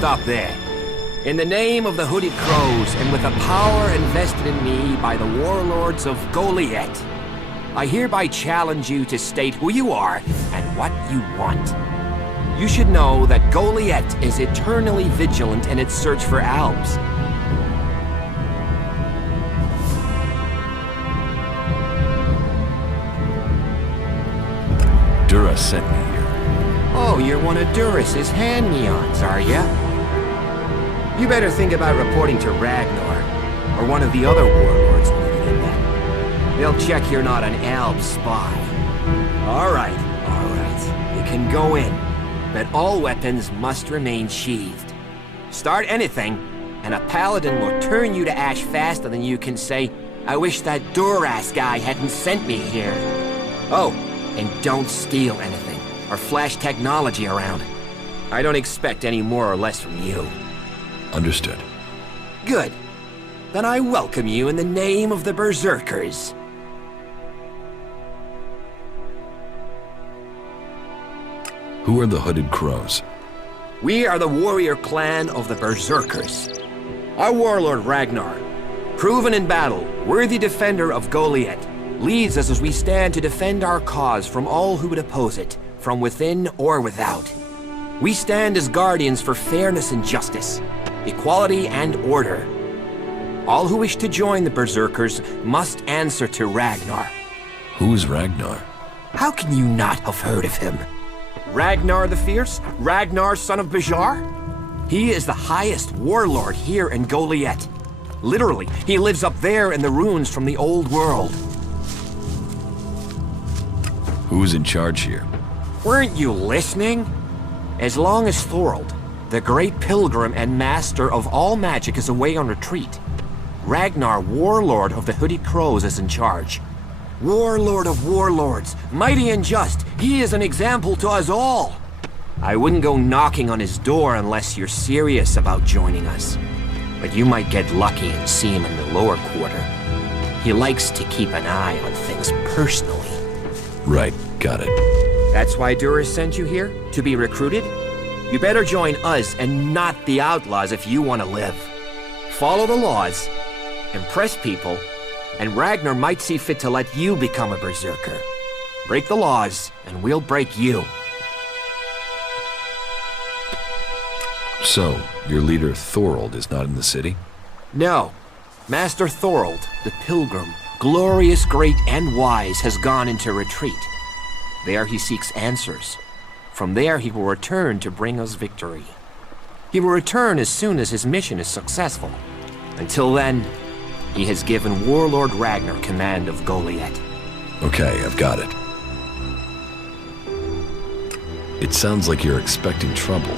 stop there. In the name of the Hooded Crows, and with the power invested in me by the warlords of Goliath, I hereby challenge you to state who you are and what you want. You should know that Goliath is eternally vigilant in its search for albs. Dura sent me here. Oh, you're one of Duras's hand-me-ons, are ya? You better think about reporting to Ragnar, or one of the other warlords when you get that. They'll check you're not an alb spy. All right. You can go in, but all weapons must remain sheathed. Start anything, and a paladin will turn you to ash faster than you can say, "I wish that Duras guy hadn't sent me here." Oh, and don't steal anything, or flash technology around. I don't expect any more or less from you. Understood. Good. Then I welcome you in the name of the Berserkers. Who are the Hooded Crows? We are the warrior clan of the Berserkers. Our warlord Ragnar, proven in battle, worthy defender of Goliath, leads us as we stand to defend our cause from all who would oppose it, from within or without. We stand as guardians for fairness and justice, equality and order. All who wish to join the Berserkers must answer to Ragnar. Who is Ragnar? How can you not have heard of him? Ragnar the Fierce? Ragnar, son of Bajar? He is the highest warlord here in Goliath. Literally, he lives up there in the ruins from the old world. Who's in charge here? Weren't you listening? As long as Thorold, the great pilgrim and master of all magic, is away on retreat, Ragnar, warlord of the Hooded Crows, is in charge. Warlord of warlords, mighty and just, he is an example to us all. I wouldn't go knocking on his door unless you're serious about joining us. But you might get lucky and see him in the lower quarter. He likes to keep an eye on things personally. Right, got it. That's why Duras sent you here? To be recruited? You better join us and not the outlaws if you want to live. Follow the laws, impress people, and Ragnar might see fit to let you become a berserker. Break the laws, and we'll break you. So, your leader Thorold is not in the city? No. Master Thorold, the pilgrim, glorious, great, and wise, has gone into retreat. There he seeks answers. From there he will return to bring us victory. He will return as soon as his mission is successful. Until then, he has given Warlord Ragnar command of Goliath. Okay, I've got it. It sounds like you're expecting trouble.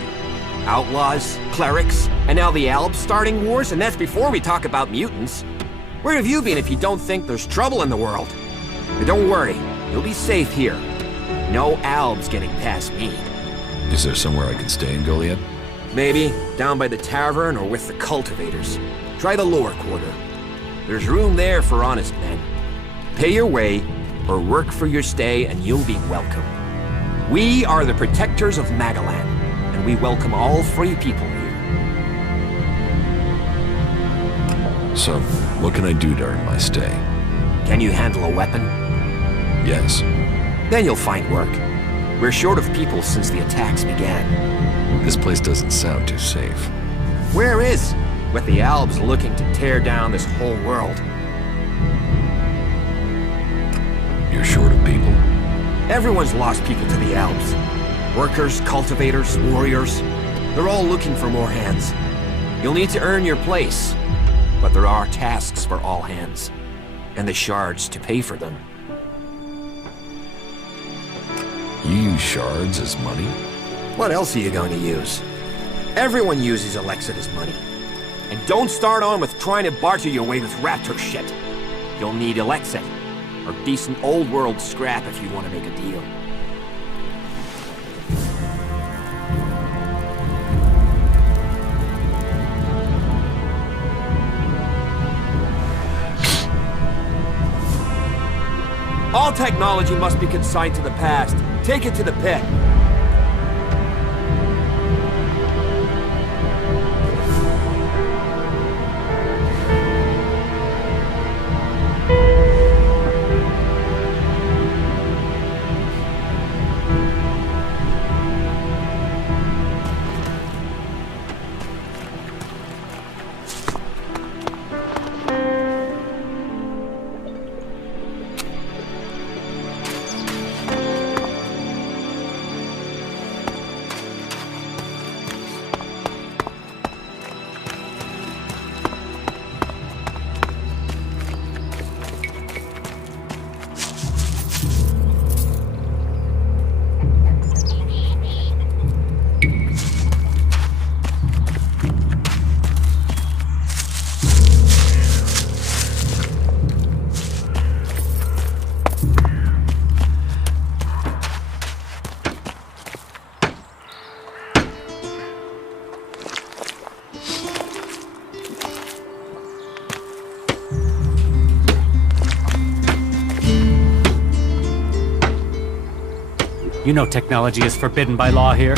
Outlaws, clerics, and now the Albs starting wars, and that's before we talk about mutants. Where have you been if you don't think there's trouble in the world? But don't worry, you'll be safe here. No Albs getting past me. Is there somewhere I can stay in Goliath? Maybe down by the tavern or with the cultivators. Try the lower quarter. There's room there for honest men. Pay your way, or work for your stay, and you'll be welcome. We are the protectors of Magalan, and we welcome all free people here. So, what can I do during my stay? Can you handle a weapon? Yes. Then you'll find work. We're short of people since the attacks began. This place doesn't sound too safe. Where is? With the Albs looking to tear down this whole world. You're short of people? Everyone's lost people to the Albs. Workers, cultivators, warriors. They're all looking for more hands. You'll need to earn your place. But there are tasks for all hands. And the shards to pay for them. You use shards as money? What else are you going to use? Everyone uses Alexa as money. And don't start on with trying to barter your way with raptor shit. You'll need Alexa, or decent old world scrap if you want to make a deal. All technology must be consigned to the past. Take it to the pit. You know technology is forbidden by law here.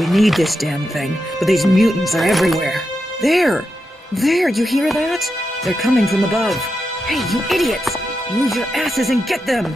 We need this damn thing, but these mutants are everywhere. There! There, you hear that? They're coming from above. Hey, you idiots! Move your asses and get them!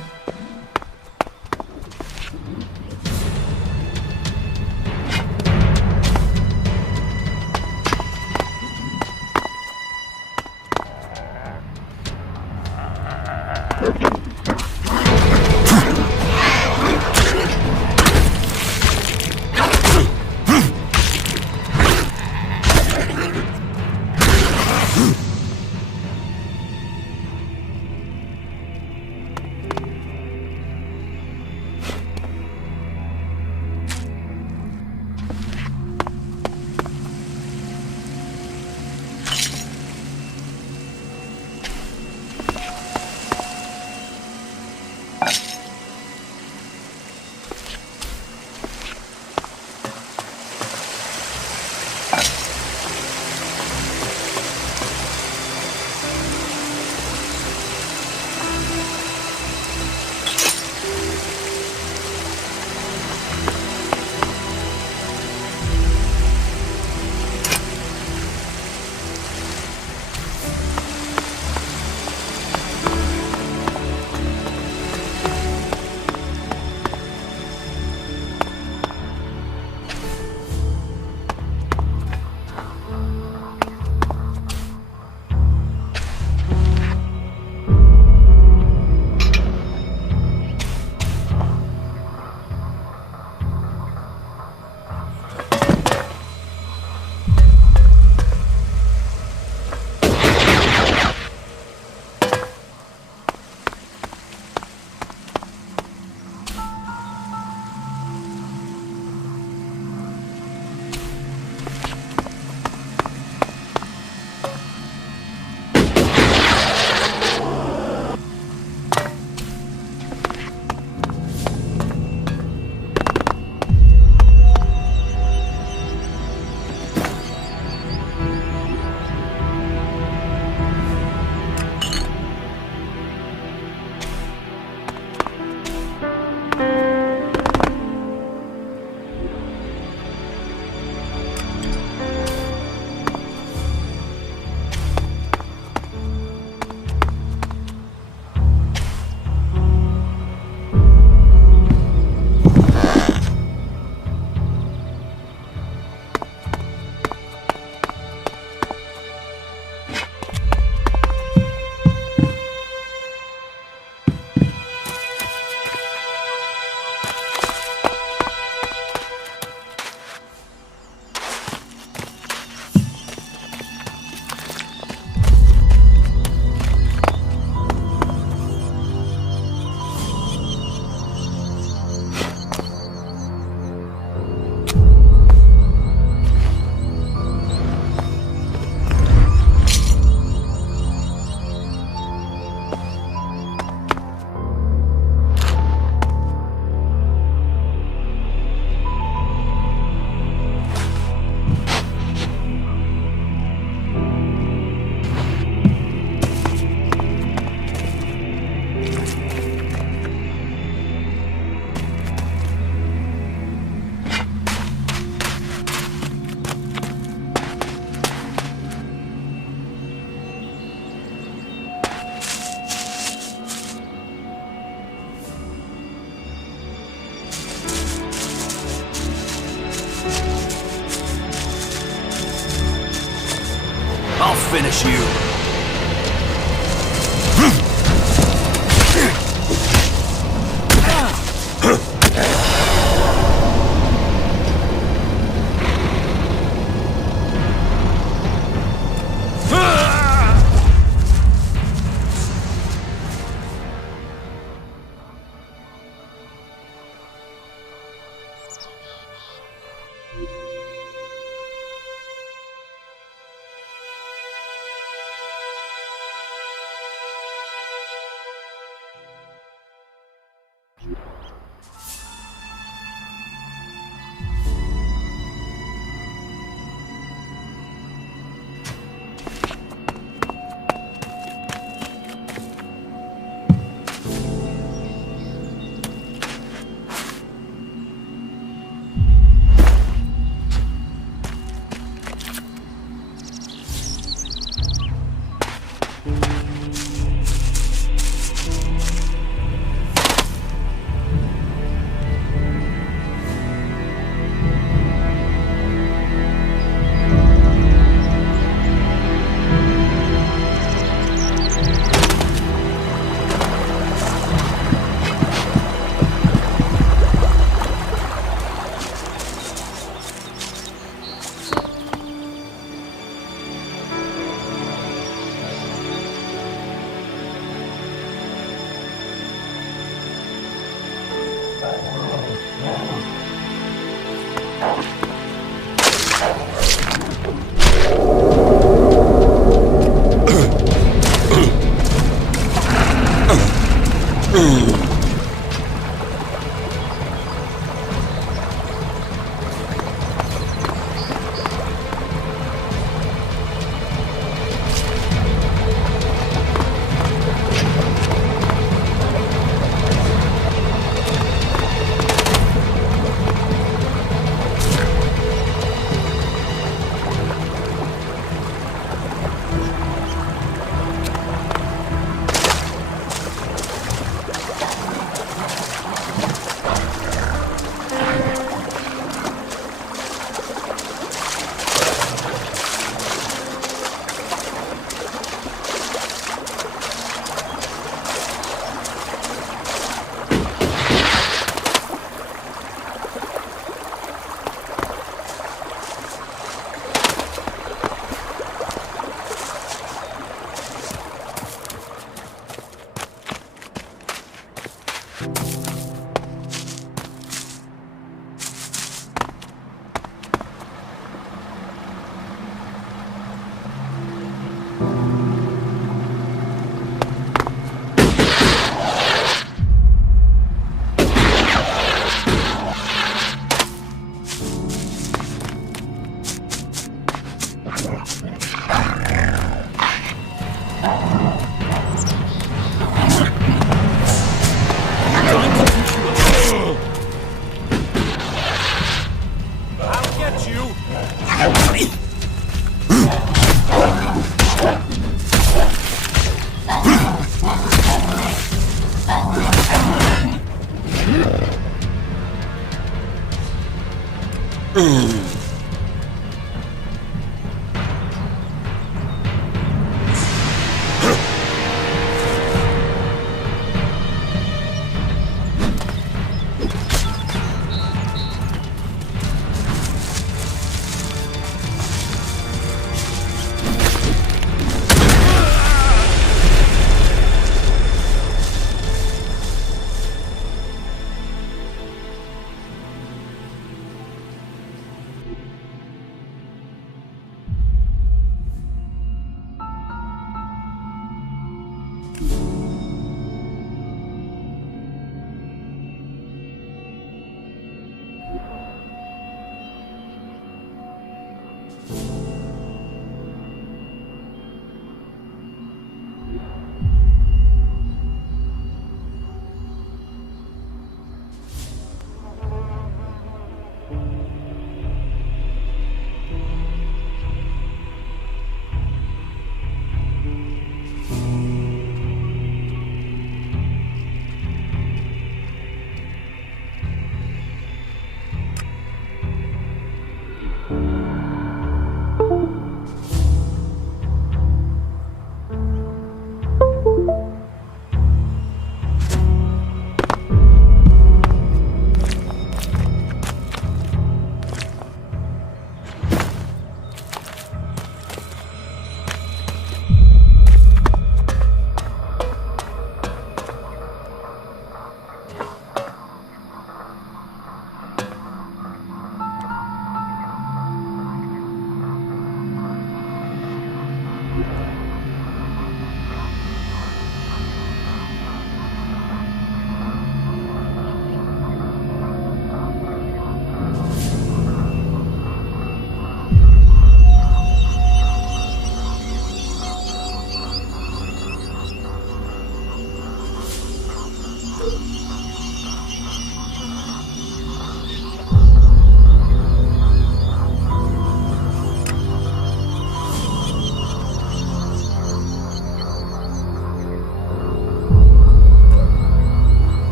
I'll finish you.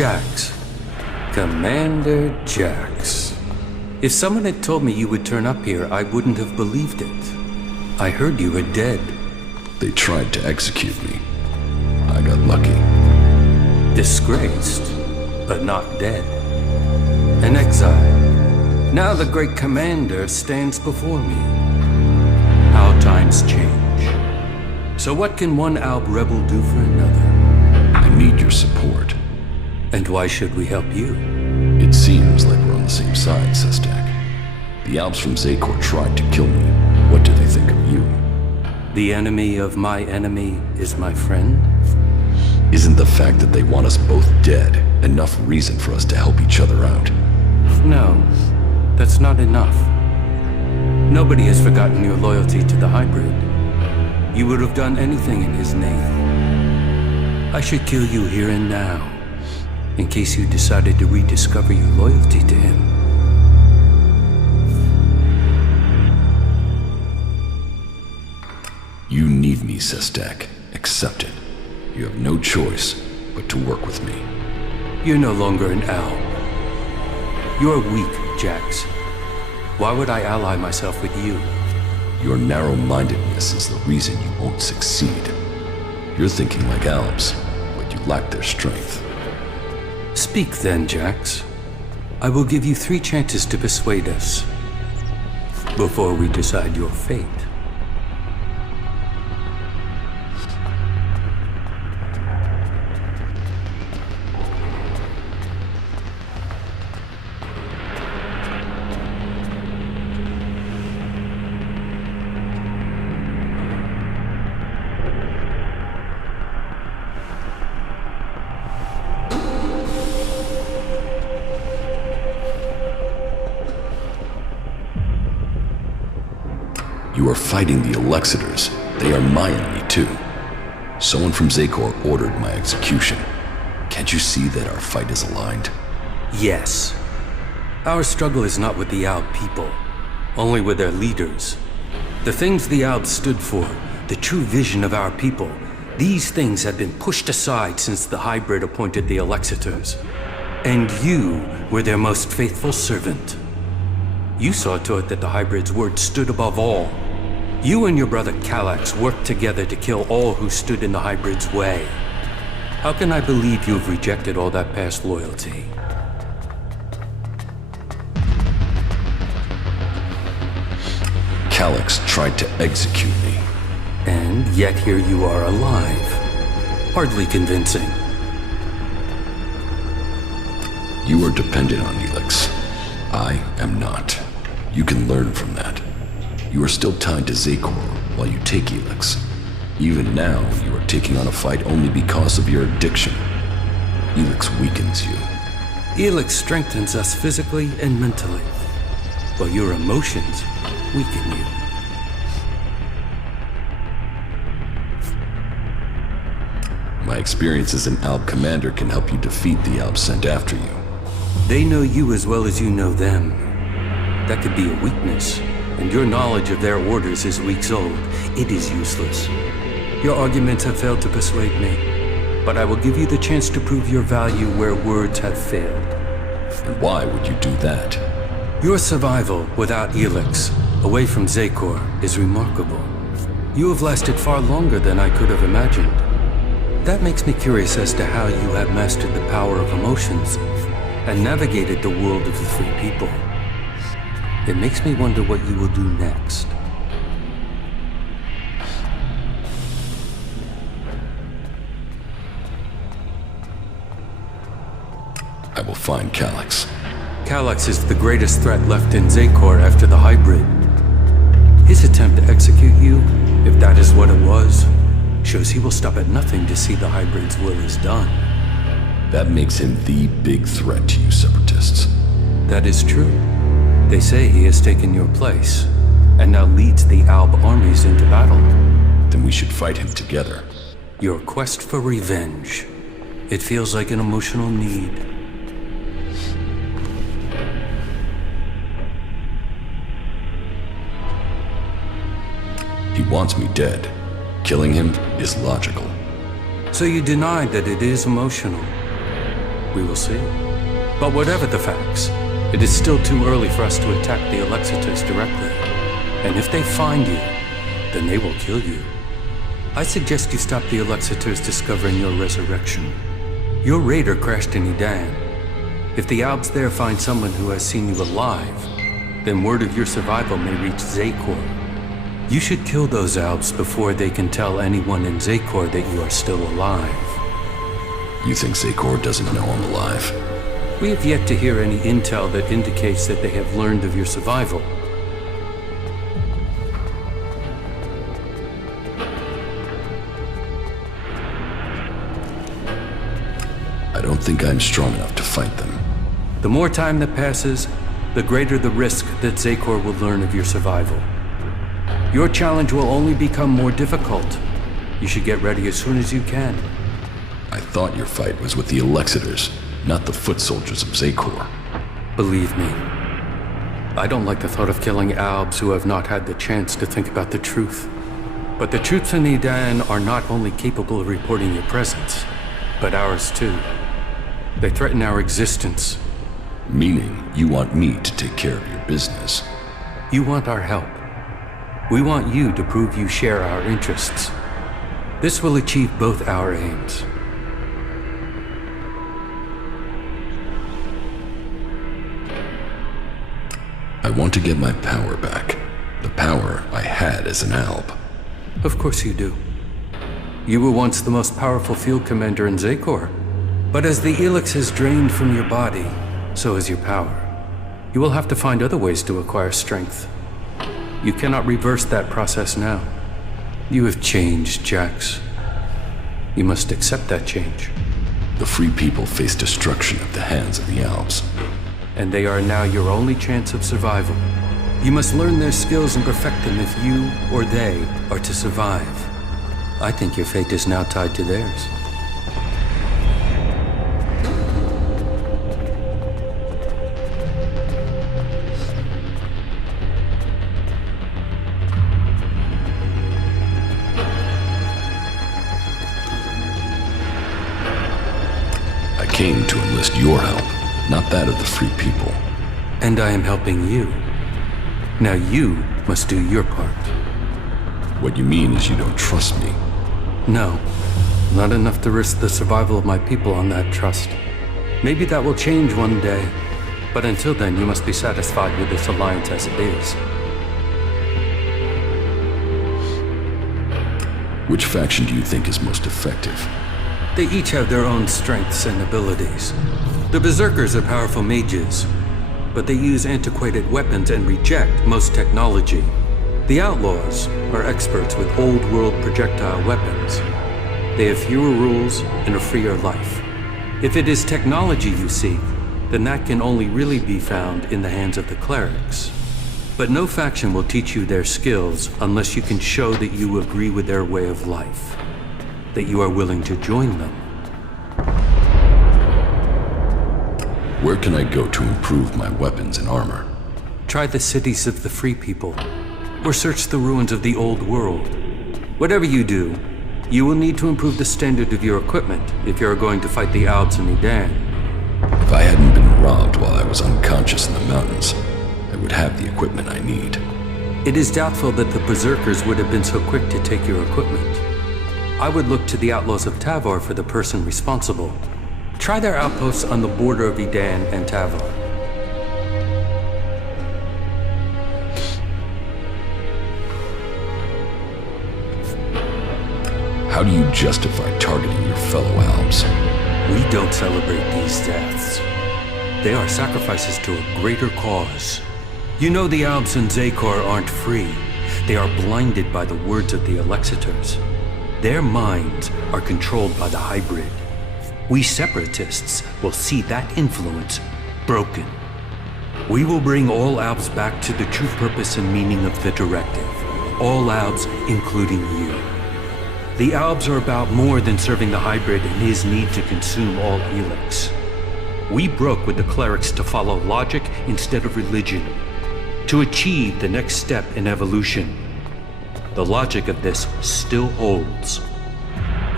Jax. Commander Jax. If someone had told me you would turn up here, I wouldn't have believed it. I heard you were dead. They tried to execute me. I got lucky. Disgraced, but not dead. An exile. Now the great commander stands before me. How times change. So what can one Alb rebel do for another? I need your support. And why should we help you? It seems like we're on the same side, Sestak. The Alps from Zakor tried to kill me. What do they think of you? The enemy of my enemy is my friend? Isn't the fact that they want us both dead enough reason for us to help each other out? No, that's not enough. Nobody has forgotten your loyalty to the hybrid. You would have done anything in his name. I should kill you here and now, in case you decided to rediscover your loyalty to him. You need me, Sestak. Accept it. You have no choice but to work with me. You're no longer an alb. You're weak, Jax. Why would I ally myself with you? Your narrow-mindedness is the reason you won't succeed. You're thinking like Albs, but you lack their strength. Speak then, Jax. I will give you 3 chances to persuade us, before we decide your fate. You are fighting the Alexiters. They are my enemy, too. Someone from Zakor ordered my execution. Can't you see that our fight is aligned? Yes. Our struggle is not with the Alb people, only with their leaders. The things the Albs stood for, the true vision of our people, these things have been pushed aside since the hybrid appointed the Alexiters. And you were their most faithful servant. You saw to it that the hybrid's word stood above all. You and your brother Kallax worked together to kill all who stood in the hybrid's way. How can I believe you have rejected all that past loyalty? Kallax tried to execute me. And yet here you are alive. Hardly convincing. You are dependent on Elex. I am not. You can learn from that. You are still tied to Zakor while you take Elex. Even now, you are taking on a fight only because of your addiction. Elex weakens you. Elex strengthens us physically and mentally, while your emotions weaken you. My experience as an Alb commander can help you defeat the Alb sent after you. They know you as well as you know them. That could be a weakness, and your knowledge of their orders is weeks old. It is useless. Your arguments have failed to persuade me, but I will give you the chance to prove your value where words have failed. And why would you do that? Your survival without Elex, away from Zakor, is remarkable. You have lasted far longer than I could have imagined. That makes me curious as to how you have mastered the power of emotions and navigated the world of the free people. It makes me wonder what you will do next. I will find Kallax. Kallax is the greatest threat left in Zakor after the hybrid. His attempt to execute you, if that is what it was, shows he will stop at nothing to see the hybrid's will is done. That makes him the big threat to you separatists. That is true. They say he has taken your place, and now leads the Alb armies into battle. Then we should fight him together. Your quest for revenge. It feels like an emotional need. He wants me dead. Killing him is logical. So you deny that it is emotional. We will see. But whatever the facts, it is still too early for us to attack the Alexiters directly. And if they find you, then they will kill you. I suggest you stop the Alexiters discovering your resurrection. Your raider crashed in Edan. If the Albs there find someone who has seen you alive, then word of your survival may reach Zakor. You should kill those Albs before they can tell anyone in Zakor that you are still alive. You think Zakor doesn't know I'm alive? We have yet to hear any intel that indicates that they have learned of your survival. I don't think I'm strong enough to fight them. The more time that passes, the greater the risk that Zakor will learn of your survival. Your challenge will only become more difficult. You should get ready as soon as you can. I thought your fight was with the Alexiters, not the foot soldiers of Zakor. Believe me, I don't like the thought of killing Albs who have not had the chance to think about the truth. But the troops in Edan are not only capable of reporting your presence, but ours too. They threaten our existence. Meaning, you want me to take care of your business. You want our help. We want you to prove you share our interests. This will achieve both our aims. I want to get my power back. The power I had as an Alb. Of course you do. You were once the most powerful field commander in Zakor. But as the Elex has drained from your body, so has your power. You will have to find other ways to acquire strength. You cannot reverse that process now. You have changed, Jax. You must accept that change. The Free People face destruction at the hands of the Albs. And they are now your only chance of survival. You must learn their skills and perfect them if you or they are to survive. I think your fate is now tied to theirs. I came to enlist your help, not that of the Free People. And I am helping you. Now you must do your part. What you mean is you don't trust me. No, not enough to risk the survival of my people on that trust. Maybe that will change one day, but until then you must be satisfied with this alliance as it is. Which faction do you think is most effective? They each have their own strengths and abilities. The Berserkers are powerful mages, but they use antiquated weapons and reject most technology. The Outlaws are experts with old-world projectile weapons. They have fewer rules and a freer life. If it is technology you seek, then that can only really be found in the hands of the clerics. But no faction will teach you their skills unless you can show that you agree with their way of life, that you are willing to join them. Where can I go to improve my weapons and armor? Try the cities of the Free People, or search the ruins of the Old World. Whatever you do, you will need to improve the standard of your equipment if you are going to fight the Albs in Edan. If I hadn't been robbed while I was unconscious in the mountains, I would have the equipment I need. It is doubtful that the Berserkers would have been so quick to take your equipment. I would look to the Outlaws of Tavor for the person responsible. Try their outposts on the border of Edan and Tavor. How do you justify targeting your fellow Albs? We don't celebrate these deaths. They are sacrifices to a greater cause. You know the Albs in Zakor aren't free. They are blinded by the words of the Alexiters. Their minds are controlled by the hybrid. We separatists will see that influence broken. We will bring all Albs back to the true purpose and meaning of the directive. All Albs, including you. The Albs are about more than serving the hybrid and his need to consume all Elex. We broke with the clerics to follow logic instead of religion, to achieve the next step in evolution. The logic of this still holds.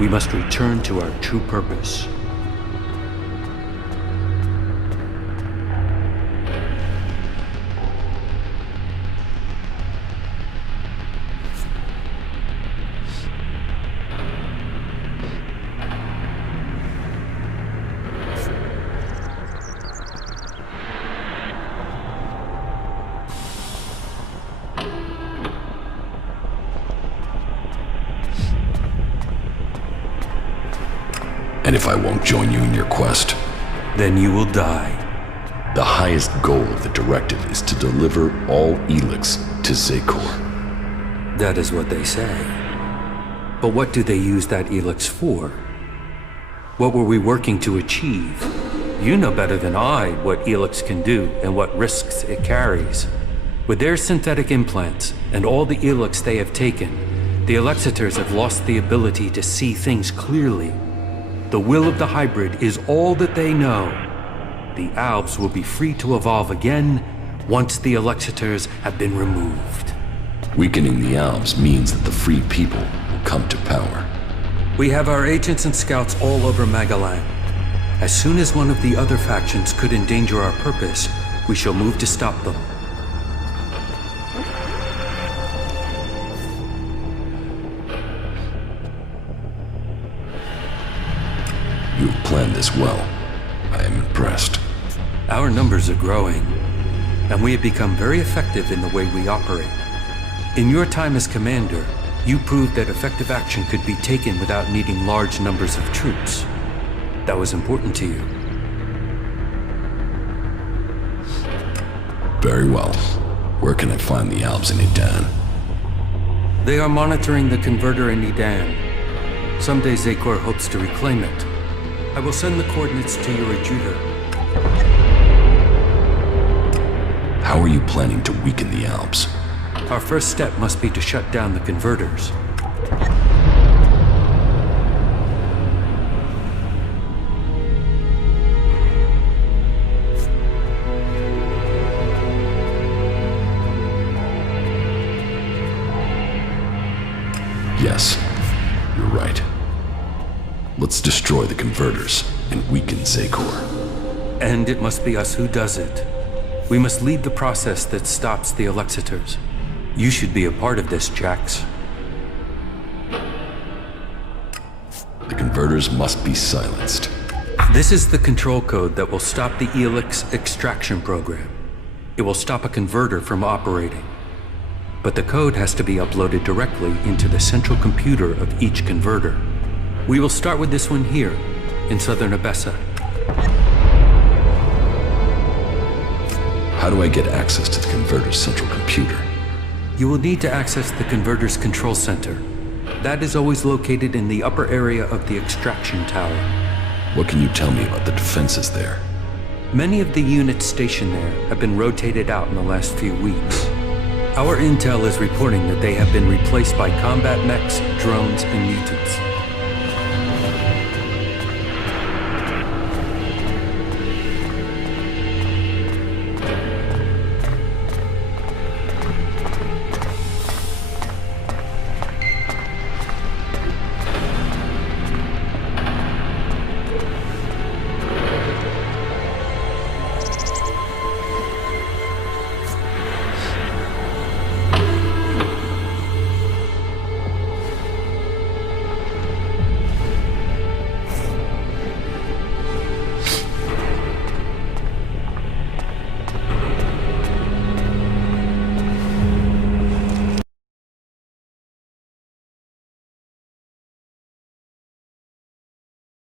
We must return to our true purpose. And if I won't join you in your quest, Then you will die. the highest goal of the directive is to deliver all Elex to Zakor. That is what they say. But what do they use that Elex for? What were we working to achieve? You know better than I what Elex can do and what risks it carries. With their synthetic implants and all the Elex they have taken, the Alexiters have lost the ability to see things clearly. The will of the hybrid is all that they know. The Albs will be free to evolve again once the Alexiters have been removed. Weakening the Albs means that the free people will come to power. We have our agents and scouts all over Magalan. As soon as one of the other factions could endanger our purpose, we shall move to stop them. You have planned this well. I am impressed. Our numbers are growing, and we have become very effective in the way we operate. In your time as commander, you proved that effective action could be taken without needing large numbers of troops. That was important to you. Very well. Where can I find the Albs in Edan? They are monitoring the converter in Edan. Someday Zakor hopes to reclaim it. I will send the coordinates to your adjutor. How are you planning to weaken the Albs? Our first step must be to shut down the converters. Yes, you're right. Let's destroy the converters and weaken Zakor. And it must be us who does it. We must lead the process that stops the Alexiters. You should be a part of this, Jax. The converters must be silenced. This is the control code that will stop the Elex extraction program. It will stop a converter from operating. But the code has to be uploaded directly into the central computer of each converter. We will start with this one here, in southern Abessa. How do I get access to the converter's central computer? You will need to access the converter's control center. That is always located in the upper area of the extraction tower. What can you tell me about the defenses there? Many of the units stationed there have been rotated out in the last few weeks. Our intel is reporting that they have been replaced by combat mechs, drones, and mutants.